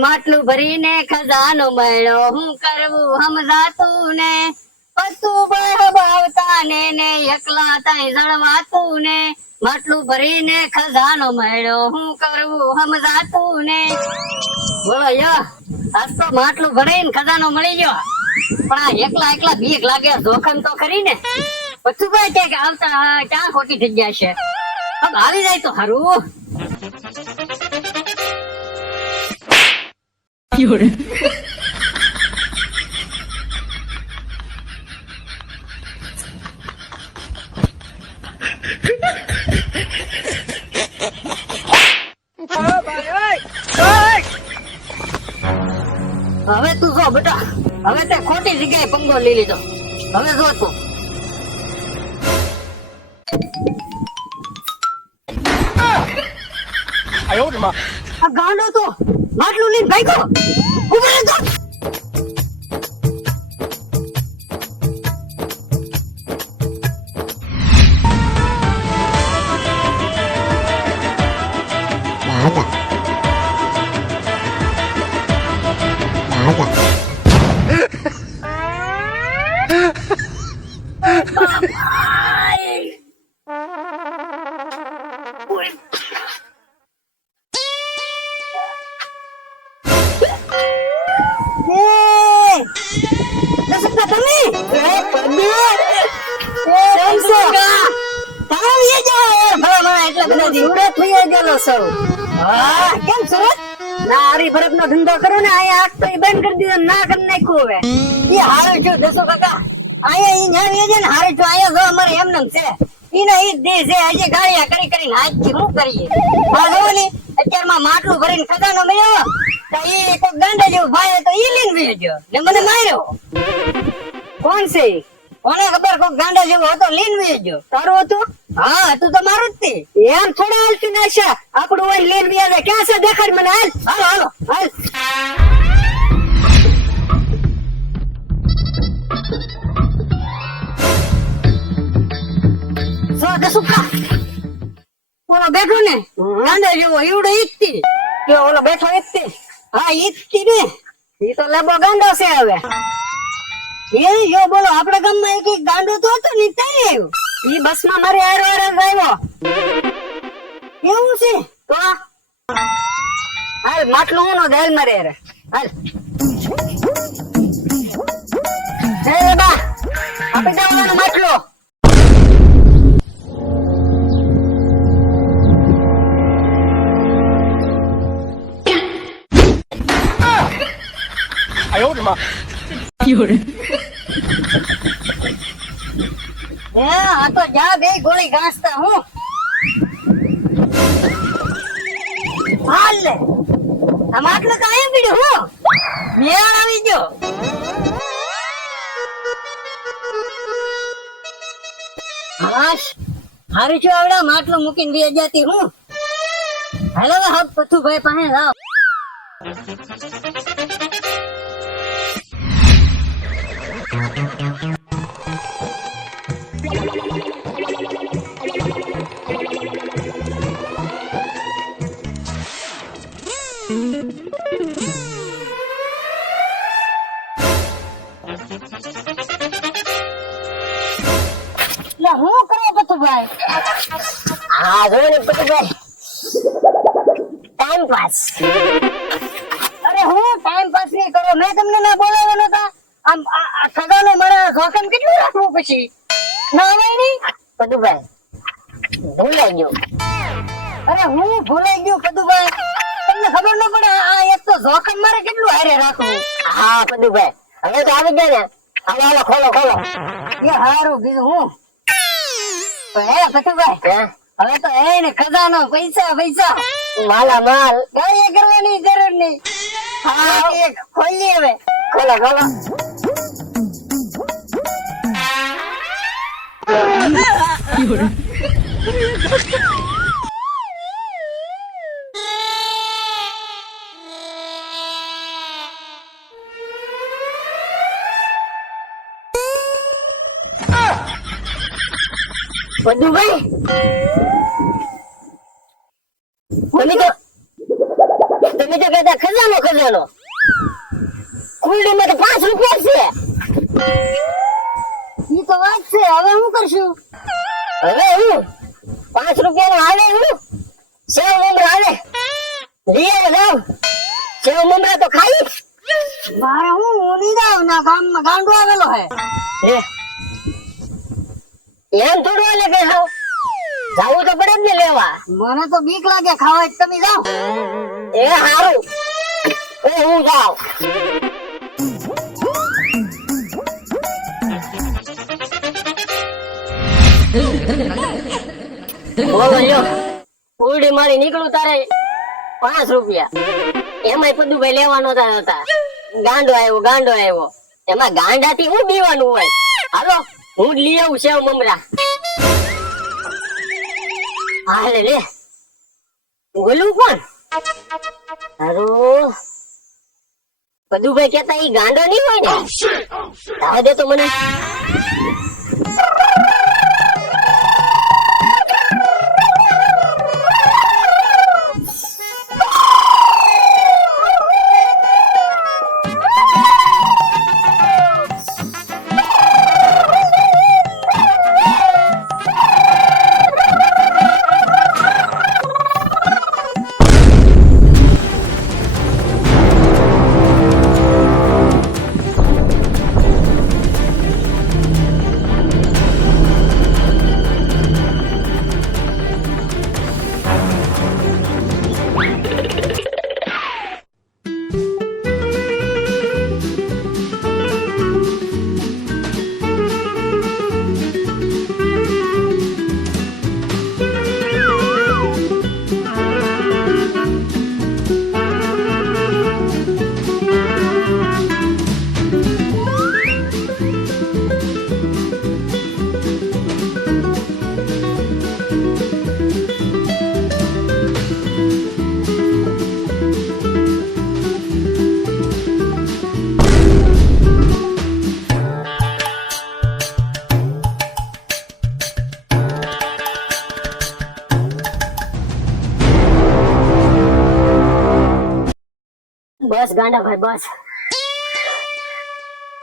માટલું ભરીને ખજાનો મળ્યો હું કરવું સમજાતું ને પશુ ભાવતા ને એકલા તાઈ જળવાતું ને માટલું ભરીને ખજાનો મળ્યો હું કરવું સમજાતું ને બોલો યો આજ તો માટલું ભરીને ખજાનો મળી ગયો પણ આ એકલા એકલા ભીખ લાગે જોખમ તો ખરી ને પશુ ભાઈ કે આવતા ક્યાં ખોટી થઈ ગયા છે હવે આવી જાય તો હારું Fiore. હવે તું જો બેટા હવે તે ખોટી જગ્યાએ પંગો લઈ લીધો હવે જો તું આ ગાંડો તો માટલું લઈને ભાગ્યો ઉભો રહે તો ધંધો કરો ને અહીંયા આગ તો બંધ કરી દીધો ના કરી નાખ્યું હવે એ હારું છું દસો કાકા અહીંયા ઈ ને હારું છું અહીંયા જો અમારે એમને છે ઈને ઈ દે છે આજે ગાળિયા કરી કરીને આજથી શું કરીએ આ જો ને અત્યારમાં માટલું ભરીને ખજાનો મળ્યો તો ઈ કોઈ ગાંડા જેવું ભાઈ તો ઈ લઈને વયો ગયો ને મને માર્યો કોણ છે કોને ખબર કોઈ ગાંડા જેવો હતો લઈને વયો ગયો તારું હતું હા તું તો મારું જ એમ થોડા હાલતું નાશા આપણું હોય લઈને વયો જાય ક્યાં છે દેખાડ મને હાલ હાલો હાલ ઓલો બેઠો ને ગાંડા જેવો એવડો ઈજતી કે ઓલો બેઠો ઈજતી હા ઈજતી ને ઈ તો લેબો ગાંડો છે હવે એ યો બોલો આપડા ગામમાં એક ગાંડો તો હતો ને ત્યાં આવ્યો ઈ બસ માં મારે આરો આવ્યો એવું છે તો હાલ માટલું હું નો દેલ મારે હાલ હે બા આપી દેવાનું માટલું Fiore. આ તો જા બે ગોળી ઘાસતા હું હાલ લે આ માટલું તો અહીં પીડ્યું હું મેળ આવી ગયો હાશ હારું છું આવડા માટલું મૂકીને બે જાતી હું હાલો હબ પથ્થુ ભાઈ પાસે જાવ હું કરો પથુભાઈ હા જો ને પથુભાઈ ટાઈમ પાસ અરે હું ટાઈમ પાસ નહીં કરો મેં તમને ના બોલાવ્યો નતા આમ આ ખગાનો મારા જોખમ કેટલું રાખવું પછી ના આવે નહીં પથુભાઈ ભૂલાઈ ગયો અરે હું ભૂલાઈ ગયો પથુભાઈ તમને ખબર ન પડે આ એક તો જોખમ મારે કેટલું હારે રાખવું હા પથુભાઈ હવે તો આવી ગયા ને હાલો ખોલો ખોલો એ હારું બીજું હું હે પથુભાઈ હવે તો હે ને ખજાનો પૈસા પૈસા માલા માલ ગાય કરવાની જરૂર નહીં હા એક ખોલી હવે ખોલો ખોલો Fiore. પદુભાઈ તમે તો કહેતા ખજાનો કુંડીમાં તો 5 રૂપિયા છે. ઈ તો વાત છે. હવે હું કરશું? હવે હું 5 રૂપિયાનો આવે હું સેવ મમરા આવે લઈ આવે જાવ. સેવ મમરા તો ખાઈ મારે હું નહીં જાવ ના ગામમાં ગાંડો આવેલો હે એમ થોડું હાલે કે જાવ જાવું તો પડે જ ને લેવા. મને તો બીક લાગે ખાવા જ. તમે જાઓ. એ હારું એ હું જાઉં. બોલો લ્યો ઉડી મારી નીકળું તારે 5 રૂપિયા. એમાંય પદુભાઈ લેવાનો હતા. ગાંડો આવ્યો એમાં ગાંડાથી હું બીવાનું હોય. હાલો હું જ લઈ આવું સેવ મમરા. હાલે લે બોલું કોણ? હારું પદુભાઈ કેતા ઈ ગાંડો નહીં હોય ને. આવા દે તો મને. બસ ગાંડા ભાઈ બસ.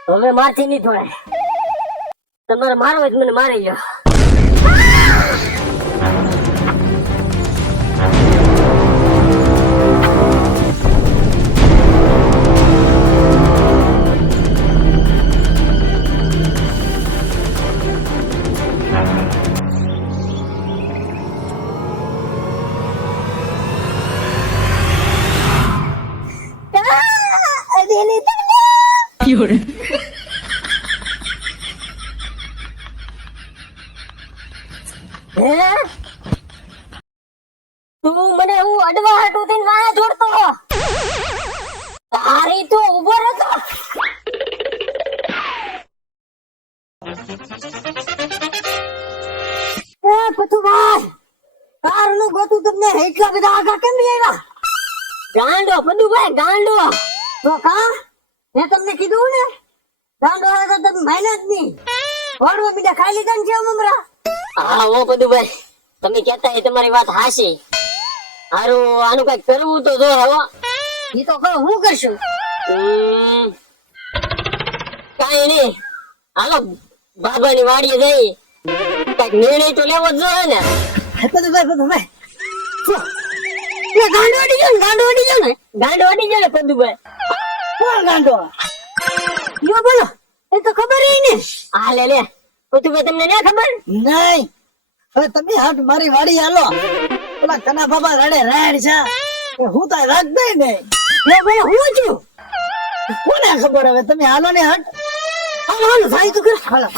હવે મારથી નહીં થોડાય. તમારે મારવો જ મને મારી લો. Fiore. તું મને હું અડવા હાટું થઈને વાહ જોડતો. તારી તો ઉભો રહેતો. પથુભાઈ કારનું ગોતું તમને એટલા બધા આગા કેમ નહીં આવ્યા? ગાંડો પથુભાઈ ગાંડો. તો કા મેં તમને કીધું ને ગાંડો આવે તો તમે મહેનત નહીં વડવા બીજા ખાઈ લીધા ને છે મમરા. હા ઓ પથુભાઈ તમે કહેતા એ તમારી વાત હાચી. હારું આનું કઈક કરવું તો જો હવે. ઈ તો કહો હું કરશું. કાઈ નહીં હાલો બાબાની વાડીએ જઈ કઈક નિર્ણય તો લેવો જ જોઈએ ને. પદુભાઈ ગાંડો અડી ગયો ને પદુભાઈ. કોણ ગાંડો? યો બોલો એ તો ખબર ને. હા લે પદુભાઈ તમને ના ખબર? નહીં. હવે તમે હાથ મારી વાડી હાલો. પેલા કના બાબા રડે રાડ છે હું તો રાખ દઈ ને. યો બોલો હું છું કોને ખબર? હવે તમે હાલો ને હટ. હાલો ભાઈ તો કર હાલો.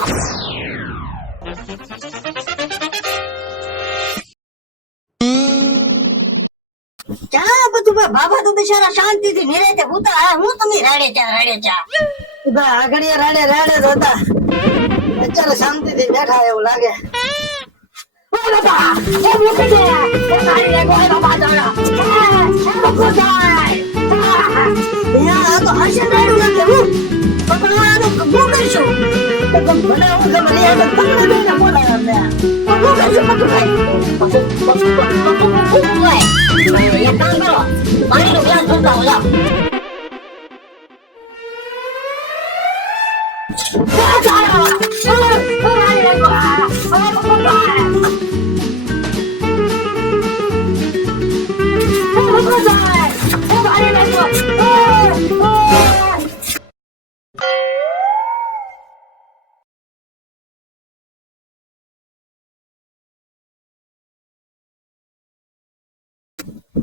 ક્યાં બધું બાબા તો બિચારા શાંતિ થી નિરેતે ઉતા. હું તમે રાડે ચા આગળ રાડે હતા બિચારા શાંતિ થી બેઠા એવું લાગે. બાબા એ મૂકી દે એ મારી રે ગોય બાબા જાણા એ મૂકો જાય યાર આ તો હાશે ડાયરું લાગે હું પણ આનો હું કરશું તો મને હું ખબર યાર તમને બેને બોલાવ્યા મેં હું કરશું પટુભાઈ એક કામ કરો પાણીનો ગ્લાસ ભરતા હો જાઓ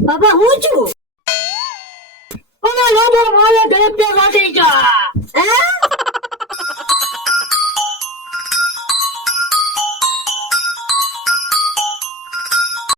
બાબા હું છું ઓલા લાડો મારે ઘરે પે વાટી જા હે